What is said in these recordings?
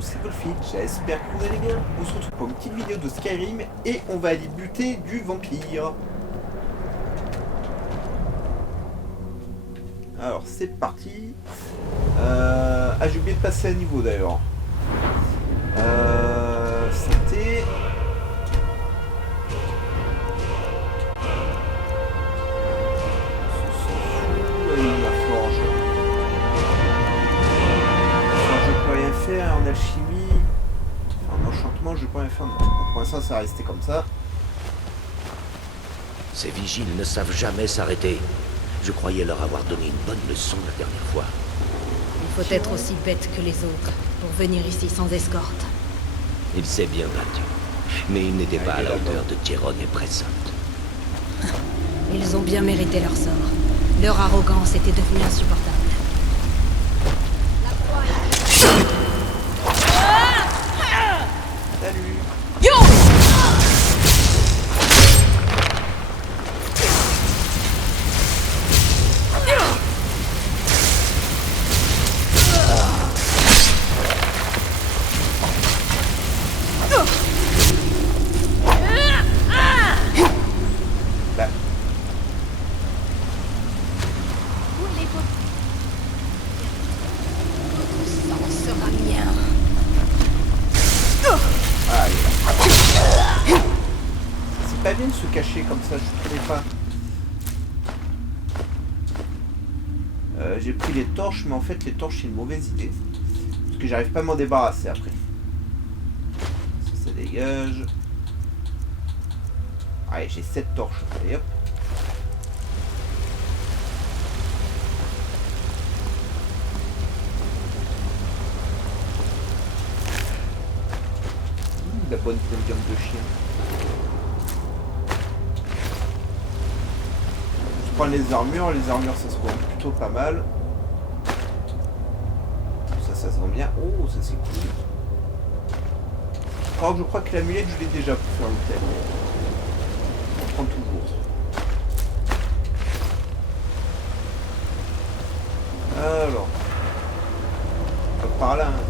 Salut, c'est Wolfie, j'espère que vous allez bien. On se retrouve pour une petite vidéo de Skyrim et on va aller buter du vampire. Alors c'est parti. J'ai oublié de passer à niveau d'ailleurs. C'était... En alchimie, en enchantement, je peux rien faire. Pour l'instant, ça va rester comme ça. Ces vigiles ne savent jamais s'arrêter. Je croyais leur avoir donné une bonne leçon la dernière fois. Il faut être aussi bête que les autres pour venir ici sans escorte. Il s'est bien battu, mais il n'était pas à la hauteur de Tyrone et Pressotte. Ils ont bien mérité leur sort. Leur arrogance était devenue insupportable. Salut. Yo! C'est pas bien de se cacher comme ça, je ne pas. J'ai pris les torches, mais en fait les torches c'est une mauvaise idée. Parce que j'arrive pas à m'en débarrasser après. Ça dégage. Allez, j'ai 7 torches. Allez hop. La bonne viande de chien. Je prends les armures ça se voit plutôt pas mal. Ça se vend bien. Oh, ça c'est cool. Alors je crois que l'amulette je l'ai déjà pour faire l'hôtel. On prend toujours. Alors. Par là. Hein.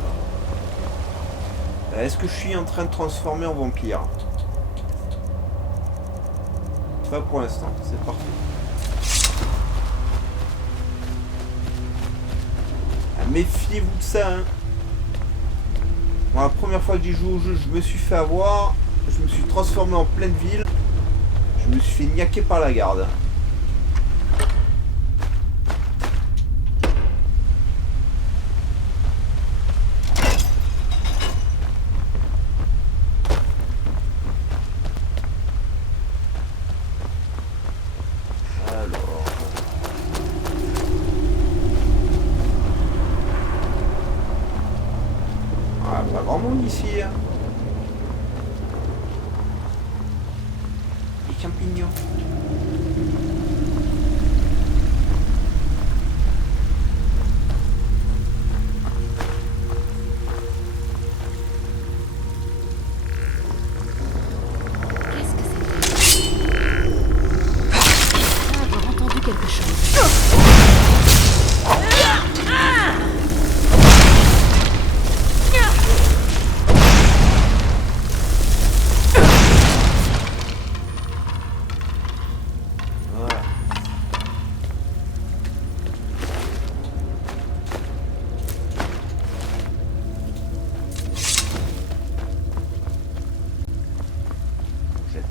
Est-ce que je suis en train de transformer en vampire? Pas pour l'instant, c'est parfait. Méfiez-vous de ça, hein. Bon, la première fois que j'ai joué au jeu, je me suis fait avoir. Je me suis transformé en pleine ville. Je me suis fait niaquer par la garde. Pas grand monde ici. Hein. Les champignons. Qu'est-ce que c'est? Avoir entendu quelque chose.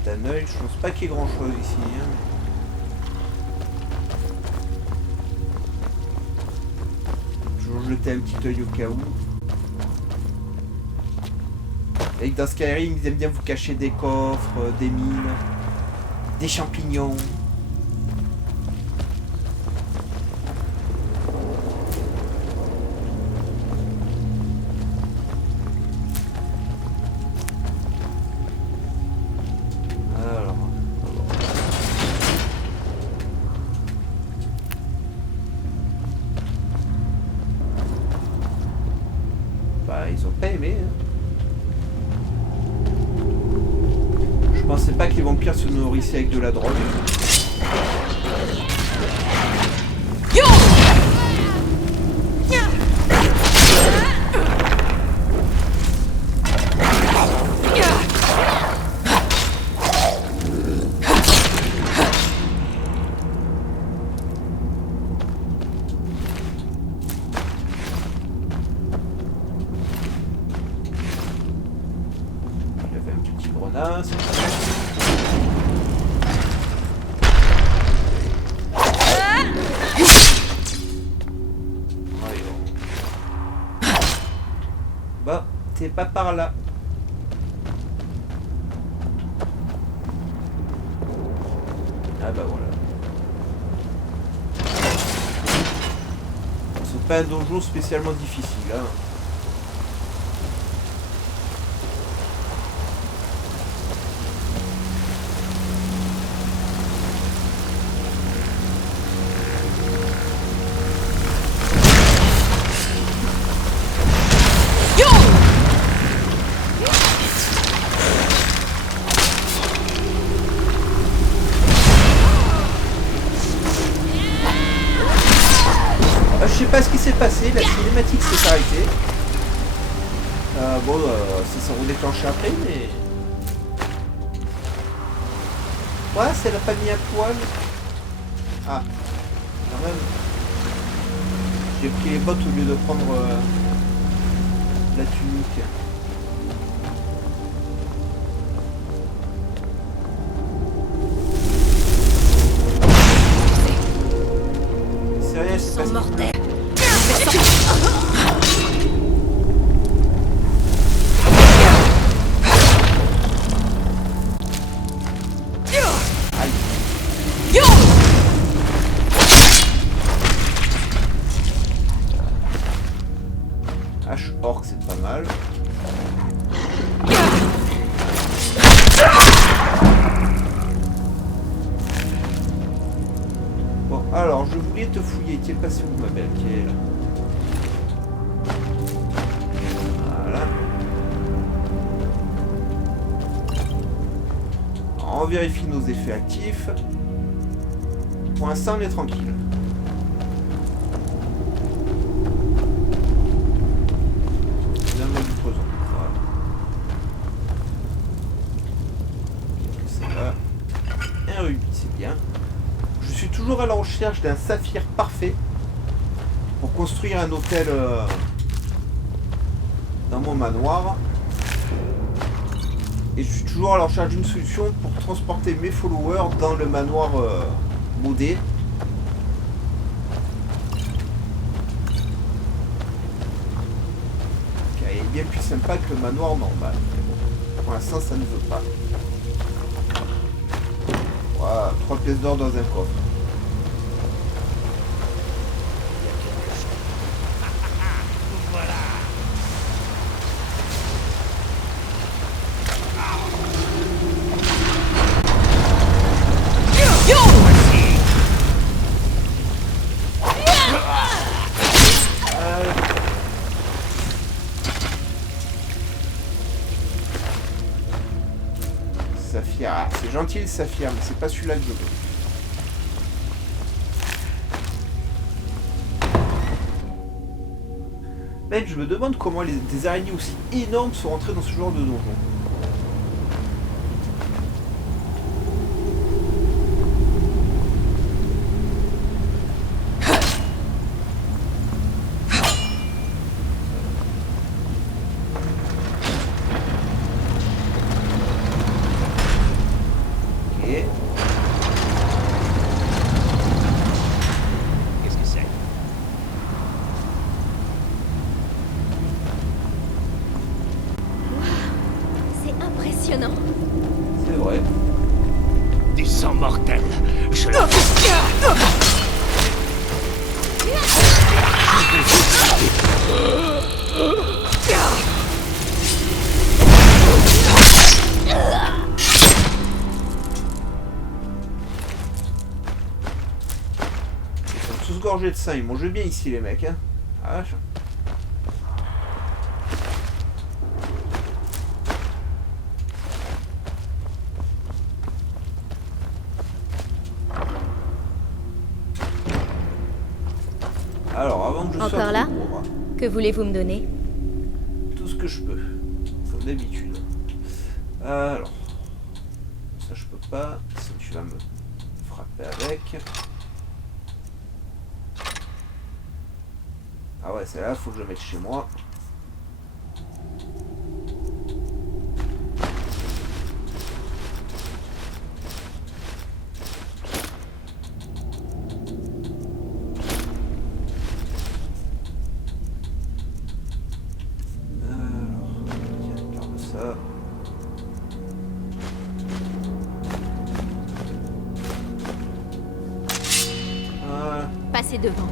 Un œil, je pense pas qu'il y ait grand chose ici. Hein. Toujours jeter un petit œil au cas où. Et que dans Skyrim, ils aiment bien vous cacher des coffres, des mines, des champignons. Ils ont pas aimé. Hein. Je pensais pas que les vampires se nourrissaient avec de la drogue. C'était pas par là. Ah bah voilà. C'est pas un donjon spécialement difficile, hein. Je sais pas ce qui s'est passé, la cinématique s'est arrêtée. Bon, ça s'est redéclenché après, mais... Ouais, ça l'a pas mis à poil. Ah, quand même. J'ai pris les bottes au lieu de prendre la tunique. C'est rien, c'est pas Sang mortel. H-Orc, c'est pas mal. Bon, alors, je voulais te fouiller. Tu es passé où, ma belle, qui est là? Voilà. Alors, on vérifie nos effets actifs. Pour l'instant, on est tranquille. Un rubis, c'est bien. Je suis toujours à la recherche d'un saphir parfait pour construire un hôtel dans mon manoir. Et je suis toujours à la recherche d'une solution pour transporter mes followers dans le manoir modé. Qui est bien plus sympa que le manoir normal. Pour l'instant, ça ne veut pas. Voilà, 3 pièces d'or dans un coffre. Saphir, ah, c'est gentil le saphir, mais c'est pas celui-là que je veux. Ben, je me demande comment des araignées aussi énormes sont rentrées dans ce genre de donjon. C'est vrai. Du sang mortel. Je le... Ils sont tous gorgés de sang. Ils mangent bien ici, les mecs. Hein. Ah, alors, avant que je sois encore là? court, Que voulez-vous me donner? tout ce que je peux, comme d'habitude. Alors, ça je peux pas. Ça tu vas me frapper avec. Ah ouais, celle-là, faut que je le mette chez moi. passer devant.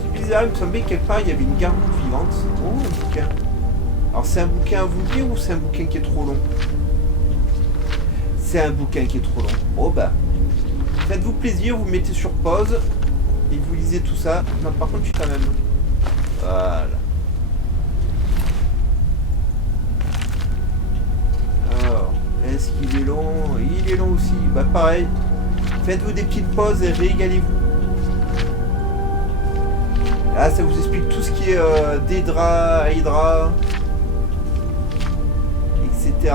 C'est bizarre, il me semblait que quelque part il y avait une gargouille vivante. Oh, un bouquin. Alors c'est un bouquin à vous lire ou c'est un bouquin qui est trop long? C'est un bouquin qui est trop long. Oh bah. Faites-vous plaisir, vous mettez sur pause et vous lisez tout ça. Non, par contre, je suis quand même. Voilà. Alors, est-ce qu'il est long? Il est long aussi. Bah pareil. Faites-vous des petites pauses et régalez-vous. Là, ça vous explique tout ce qui est Daedra, Hydra, etc.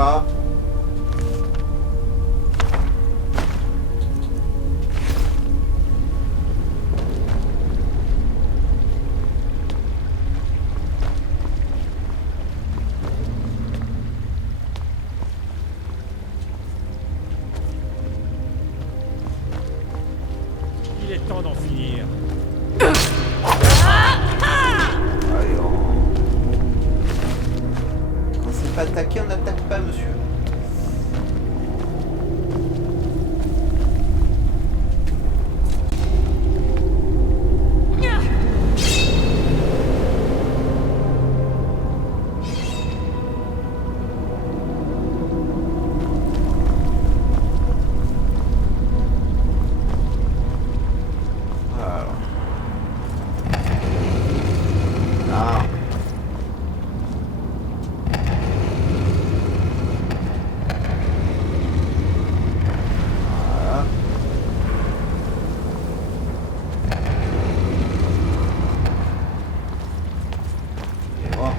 Il est temps d'en finir. Allez, quand c'est pas attaqué, on n'attaque pas, monsieur. Alors. Ah. Voilà. Et voilà.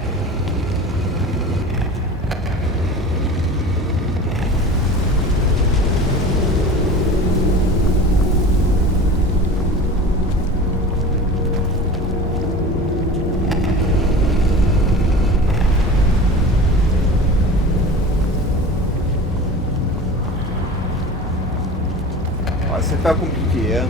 Ouais, c'est pas compliqué, hein.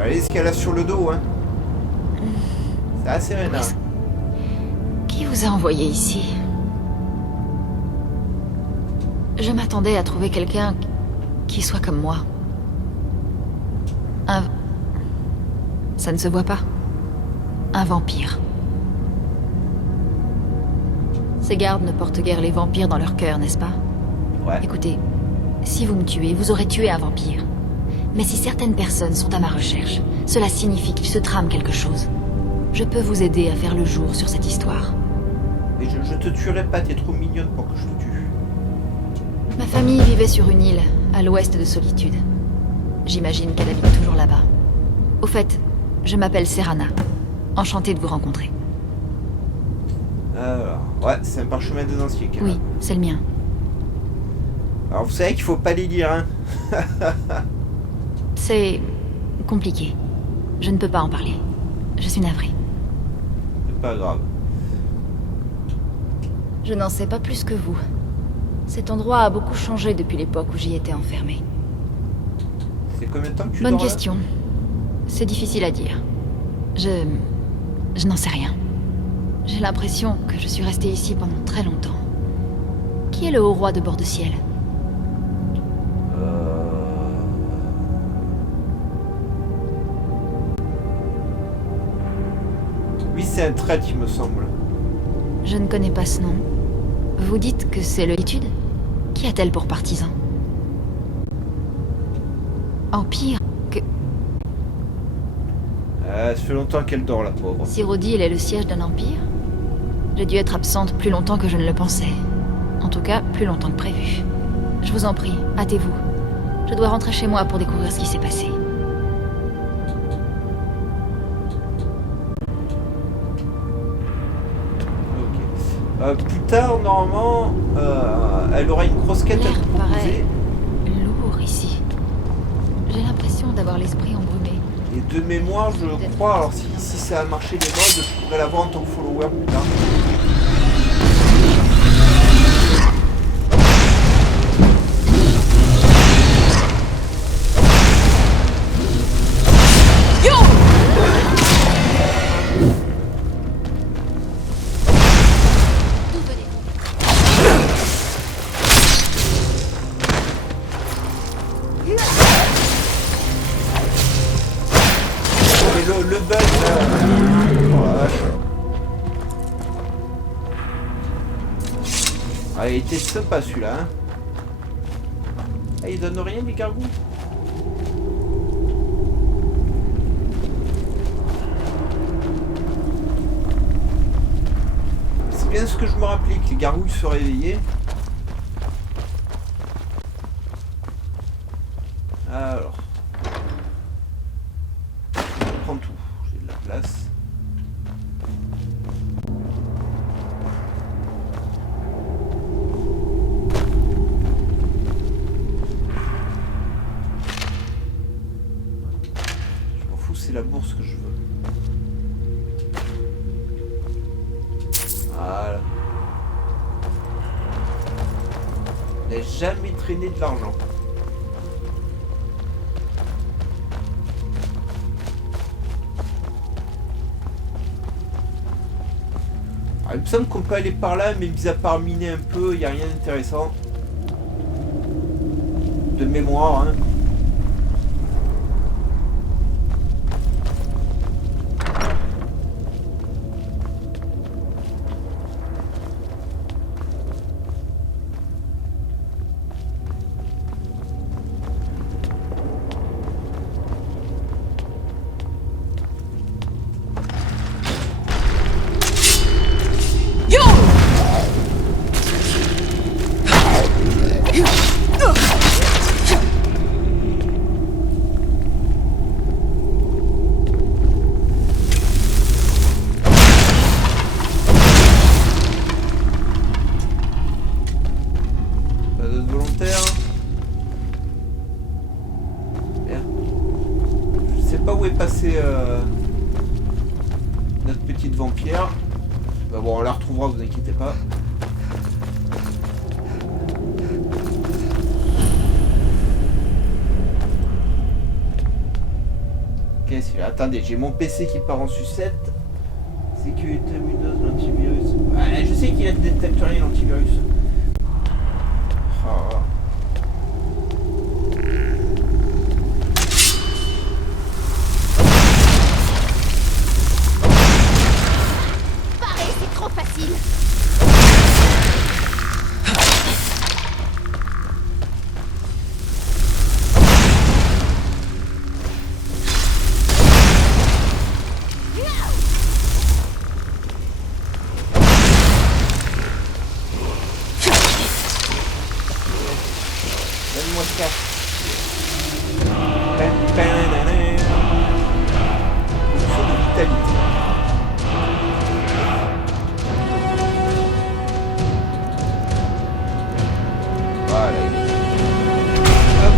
Allez, ce qu'elle a sur le dos, hein. C'est assez rénal. Qui vous a envoyé ici? Je m'attendais à trouver quelqu'un qui soit comme moi. Ça ne se voit pas. Un vampire. Ces gardes ne portent guère les vampires dans leur cœur, n'est-ce pas? Ouais. Écoutez, si vous me tuez, vous aurez tué un vampire. Mais si certaines personnes sont à ma recherche, cela signifie qu'il se trame quelque chose. Je peux vous aider à faire le jour sur cette histoire. Mais je te tuerai pas, t'es trop mignonne pour que je te tue. Ma famille vivait sur une île, à l'ouest de Solitude. J'imagine qu'elle habite toujours là-bas. Au fait, je m'appelle Serana. Enchantée de vous rencontrer. Alors, ouais, c'est un parchemin des anciens. Oui, c'est le mien. Alors vous savez qu'il faut pas les lire, hein. C'est compliqué. Je ne peux pas en parler. Je suis navrée. C'est pas grave. Je n'en sais pas plus que vous. Cet endroit a beaucoup changé depuis l'époque où j'y étais enfermée. C'est combien de temps que tu Bonne dors là? question. C'est difficile à dire. Je n'en sais rien. J'ai l'impression que je suis restée ici pendant très longtemps. Qui est le haut roi de Bord-de-Ciel? Oui, c'est un traître, il me semble. Je ne connais pas ce nom. Vous dites que c'est le Solitude? Qui a-t-elle pour partisan? Empire? Que... Ça fait longtemps qu'elle dort, la pauvre. Si Rodil est le siège d'un empire? J'ai dû être absente plus longtemps que je ne le pensais. En tout cas, plus longtemps que prévu. Je vous en prie, hâtez-vous. Je dois rentrer chez moi pour découvrir ce qui s'est passé. Ok. Plus tard, normalement, elle aura une grosse quête à L'air nous proposer. paraît lourd ici. J'ai l'impression d'avoir l'esprit embrumé. Et de mémoire, je crois, alors si ça a marché les modes, je pourrais l'avoir en tant que follower plus tard. D'où venez-vous? Et le bug là. Oh la vache. Ah, il était sympa celui-là. Hein. Ah, il donne rien les gargouilles. C'est bien ce que je me rappelais, que les gargouilles se réveillaient. Alors. Je prends tout. J'ai de la place. Je m'en fous, c'est la bourse que je veux. Voilà. N'ai jamais traîné de l'argent. Alors, il me semble qu'on peut aller par là, mais mis à part miner un peu, il n'y a rien d'intéressant. De mémoire, hein. Pas d'autres volontaires. Merde. Je sais pas où est passé notre petite vampire. Bah bon, on la retrouvera, vous inquiétez pas. Qu'est-ce qu'il y a? Attendez, j'ai mon PC qui part en sucette. Sécurité Windows, l'antivirus. Ouais, je sais qu'il a détecté rien l'antivirus. Oh. Pareil, c'est trop facile. Donne-moi ce casque. Fonction de vitalité. Voilà, il est. Hop.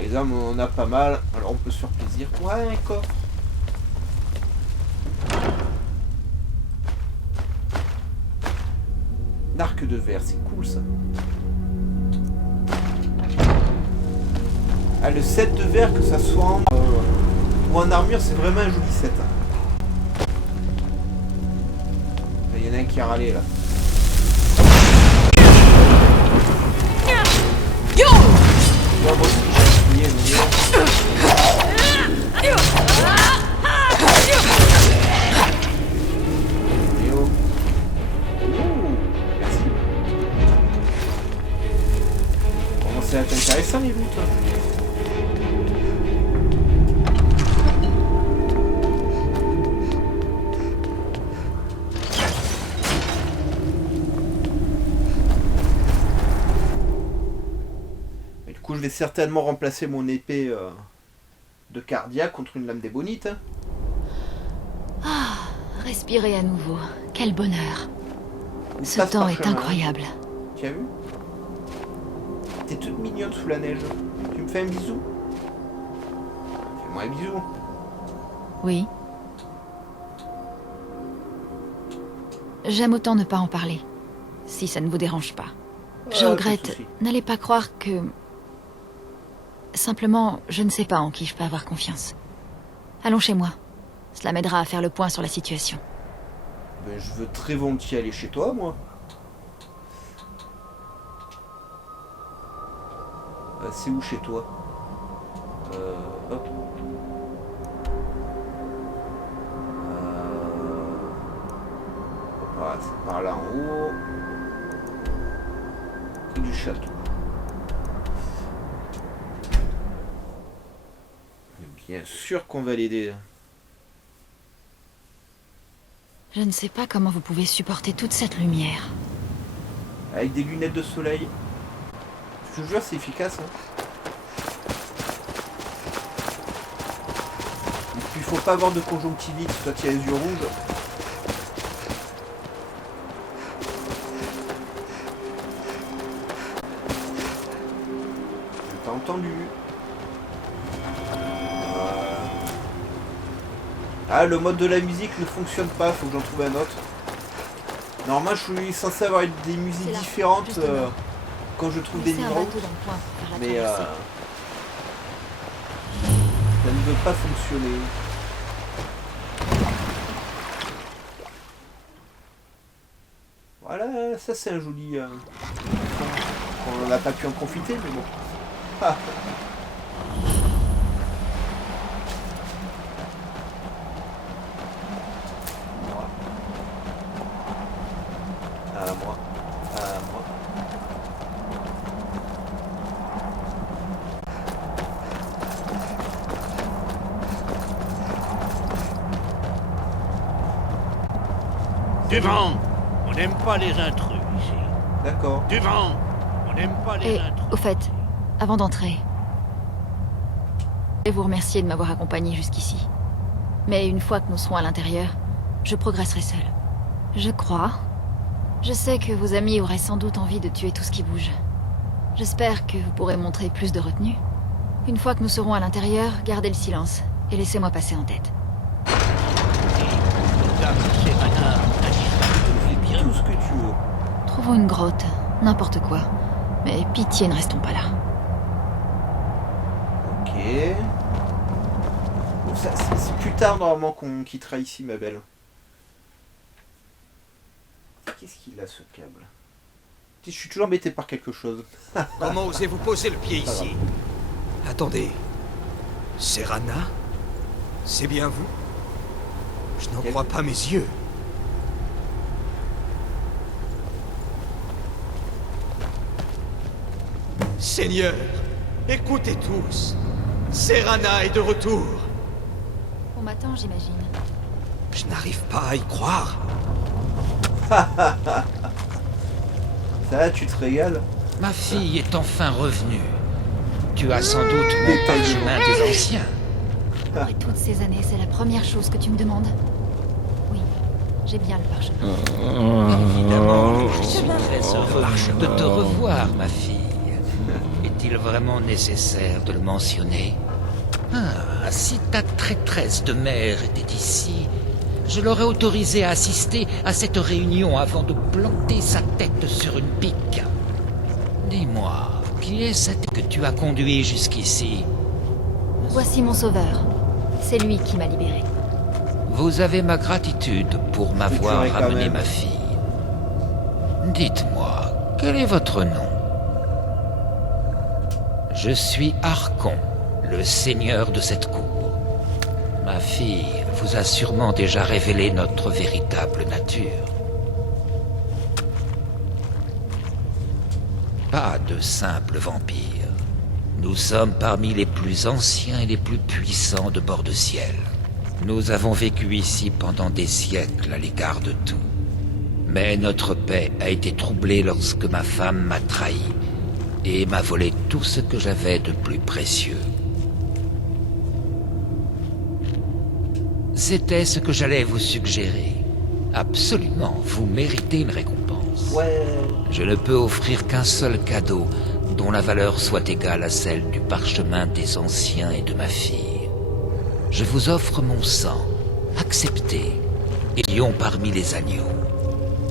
Les armes, on en a pas mal, alors on peut se faire plaisir. Ouais, un coffre. Arc de verre, c'est cool ça. Ah, le set de verre, que ça soit en, ou en armure, c'est vraiment un joli set. Il y en a un qui a râlé là. Bon, moi aussi, j'ai essayé, mais... Léo. Ouh, merci. Comment ça va être intéressant les loots, hein. Du coup, je vais certainement remplacer mon épée de cardiaque contre une lame d'ébonite. Respirez à nouveau. Quel bonheur. Ou Ce passe temps par est chemin. incroyable. Tu as vu? T'es toute mignonne sous la neige. Tu me fais un bisou? Fais-moi un bisou. Oui. J'aime autant ne pas en parler, si ça ne vous dérange pas. Je Pas de regrette. souci. N'allez pas croire que... Simplement, je ne sais pas en qui je peux avoir confiance. Allons chez moi. Cela m'aidera à faire le point sur la situation. Ben, je veux très volontiers aller chez toi, moi. C'est où chez toi? Hop. Voilà, c'est par là en haut. Près du château. Bien sûr qu'on va l'aider. Je ne sais pas comment vous pouvez supporter toute cette lumière. Avec des lunettes de soleil. Je te jure, c'est efficace. Hein. Et puis, il faut pas avoir de conjonctivite quand il y a les yeux rouges. T'as entendu? Ah, le mode de la musique ne fonctionne pas, faut que j'en trouve un autre. Normalement, je suis censé avoir des musiques C'est là, différentes justement. quand je trouve des Laissez un numéros, bateau dans le coin pour faire la mais traversée. ça ne veut pas fonctionner. Voilà, ça c'est un joli... on n'a pas pu en profiter, mais bon. Ah. Moi. Moi. Du vent! On n'aime pas les intrus ici. D'accord. Du vent! On n'aime pas les Et, intrus. au fait, avant d'entrer, je vais vous remercier de m'avoir accompagné jusqu'ici. Mais une fois que nous serons à l'intérieur, je progresserai seul. Je crois. Je sais que vos amis auraient sans doute envie de tuer tout ce qui bouge. J'espère que vous pourrez montrer plus de retenue. Une fois que nous serons à l'intérieur, gardez le silence et laissez-moi passer en tête. Dame Serana a disparu depuis bien. Tout ce que tu veux. Trouvons une grotte, n'importe quoi. Mais pitié, ne restons pas là. Ok. Bon, c'est plus tard normalement qu'on quittera ici, ma belle. Qu'est-ce qu'il a ce câble? Je suis toujours embêté par quelque chose. Comment osez-vous poser le pied Ça va. ici? Attendez. Serana? C'est bien vous? Je n'en crois pas mes yeux. Seigneur, écoutez tous. Serana est de retour. On m'attend, j'imagine. Je n'arrive pas à y croire. Ça, tu te régales. Ma fille est enfin revenue. Tu as sans doute mon parchemin des anciens. Après toutes ces années, c'est la première chose que tu me demandes. Oui, j'ai bien le parchemin. Évidemment, je suis très heureux de te revoir, ma fille. Est-il vraiment nécessaire de le mentionner? Ah, si ta traîtresse de mère était ici, je l'aurais autorisée à assister à cette réunion avant de planter sa tête sur une pique. Dis-moi, qui est cette que tu as conduit jusqu'ici? Voici mon sauveur. C'est lui qui m'a libéré. Vous avez ma gratitude pour m'avoir tuerai quand ramené même. ma fille. Dites-moi, quel est votre nom? Je suis Archon, le seigneur de cette cour. Ma fille vous a sûrement déjà révélé notre véritable nature. Pas de simples vampires. Nous sommes parmi les plus anciens et les plus puissants de bord de ciel. Nous avons vécu ici pendant des siècles à l'égard de tout. Mais notre paix a été troublée lorsque ma femme m'a trahi et m'a volé tout ce que j'avais de plus précieux. C'était ce que j'allais vous suggérer. Absolument, vous méritez une récompense. Ouais. Je ne peux offrir qu'un seul cadeau dont la valeur soit égale à celle du parchemin des anciens et de ma fille. Je vous offre mon sang. Acceptez. Et lions parmi les agneaux.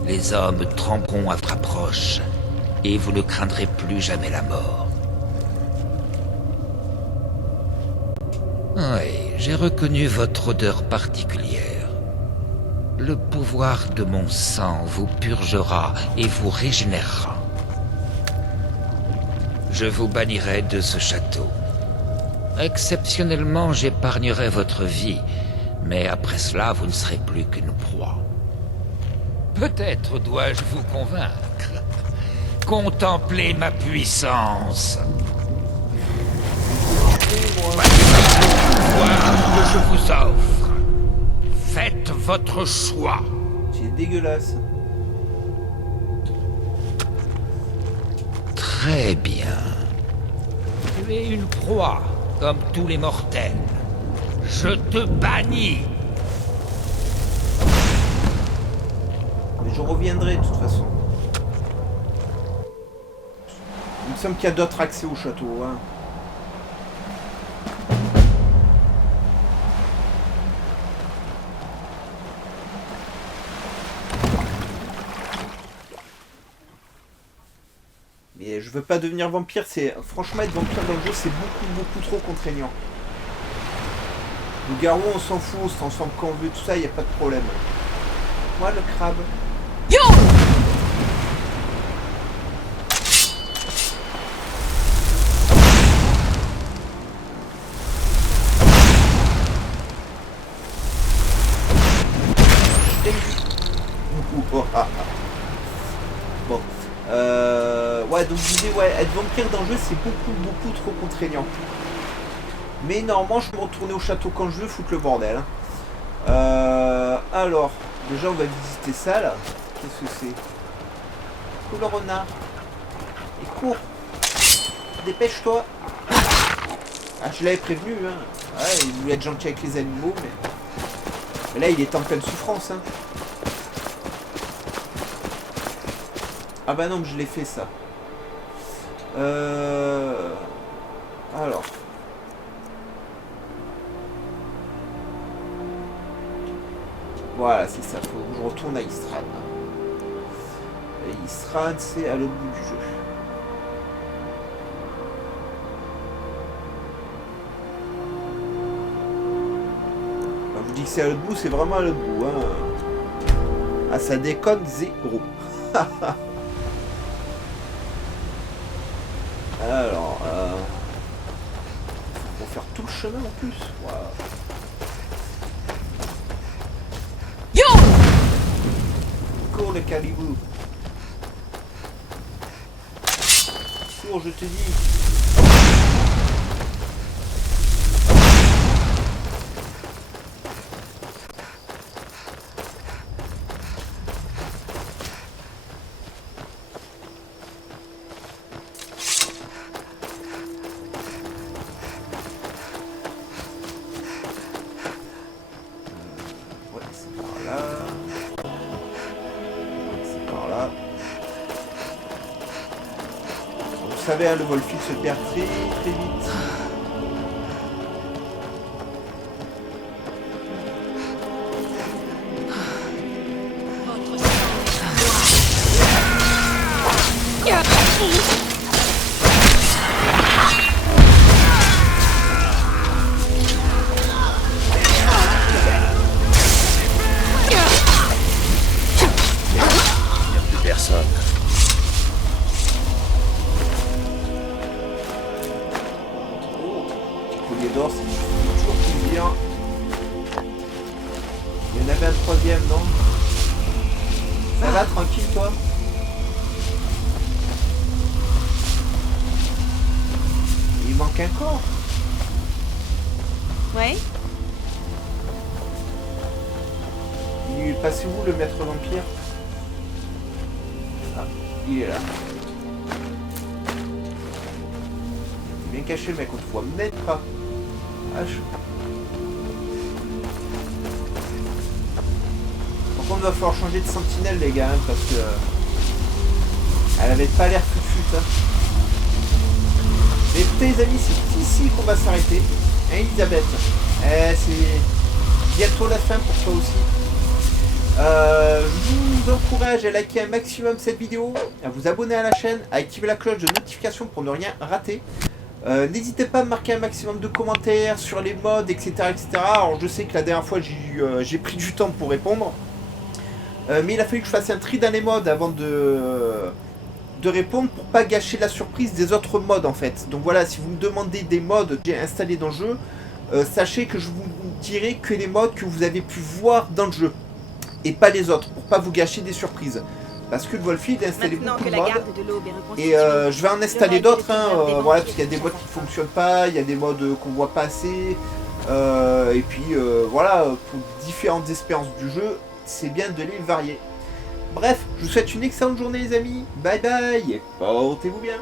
Les hommes trembleront à votre approche, et vous ne craindrez plus jamais la mort. Oui, j'ai reconnu votre odeur particulière. Le pouvoir de mon sang vous purgera et vous régénérera. Je vous bannirai de ce château. Exceptionnellement, j'épargnerai votre vie, mais après cela, vous ne serez plus qu'une proie. Peut-être dois-je vous convaincre. Contemplez ma puissance. Voilà le pouvoir que je vous offre. Faites votre choix. C'est dégueulasse. Très bien. Tu es une proie, comme tous les mortels. Je te bannis. Mais je reviendrai de toute façon. Il me semble qu'il y a d'autres accès au château. Hein. Mais je veux pas devenir vampire. Franchement, être vampire dans le jeu, c'est beaucoup trop contraignant. Le garou, on s'en fout, on se transforme quand on veut, tout ça, il n'y a pas de problème. Moi, le crabe. Yo! Bon. Ouais, donc je disais, ouais, être vampire dans le jeu, c'est beaucoup trop contraignant. Mais normalement, je peux retourner au château quand je veux, foutre le bordel. Alors, déjà, on va visiter ça, là. Qu'est-ce que c'est? Cours le renard. Et cours. Dépêche-toi. Ah, je l'avais prévenu, hein. Ouais, il voulait être gentil avec les animaux, mais là, il est en pleine souffrance, hein. Ah bah non, mais je l'ai fait, ça. Alors... Voilà, c'est ça, faut que je retourne à Istran. Et Istran, c'est à l'autre bout du jeu. Quand je dis que c'est à l'autre bout, c'est vraiment à l'autre bout. Hein. Ah, ça déconne zéro. Alors, faut faire tout le chemin en plus. Wow. Cours le caribou. Cours, je te dis. Ouais, c'est par là. Vous savez, hein, le Volfil se perd très vite. Il n'y a plus personne. Collier d'or, c'est toujours plus bien. Il y en avait un troisième, non? Ça va, tranquille, toi? Il manque un corps. Ouais. Il est passé où, le maître vampire? Ah, il est là. Il est bien caché, le mec, on te voit même pas. H. contre, va falloir changer de sentinelle, les gars, hein, parce que... elle avait pas l'air fut hein. Mais écoutez, les amis, c'est ici qu'on va s'arrêter. Hein, Elisabeth? C'est bientôt la fin pour toi aussi. Je vous encourage à liker un maximum cette vidéo, à vous abonner à la chaîne, à activer la cloche de notification pour ne rien rater. N'hésitez pas à marquer un maximum de commentaires sur les mods, etc. etc. Alors je sais que la dernière fois j'ai pris du temps pour répondre. Mais il a fallu que je fasse un tri dans les mods avant de répondre pour pas gâcher la surprise des autres mods en fait. Donc voilà, si vous me demandez des mods que j'ai installés dans le jeu, sachez que je vous dirai que les mods que vous avez pu voir dans le jeu. Et pas les autres, pour pas vous gâcher des surprises. Parce que le Wolfield a installé beaucoup de mods. Et je vais en installer d'autres, hein, voilà, parce qu'il y a des mods qui ne fonctionnent pas, il y a des mods qu'on voit pas assez. Et puis voilà, pour différentes expériences du jeu, c'est bien de les varier. Bref, je vous souhaite une excellente journée les amis, bye bye, et portez-vous bien.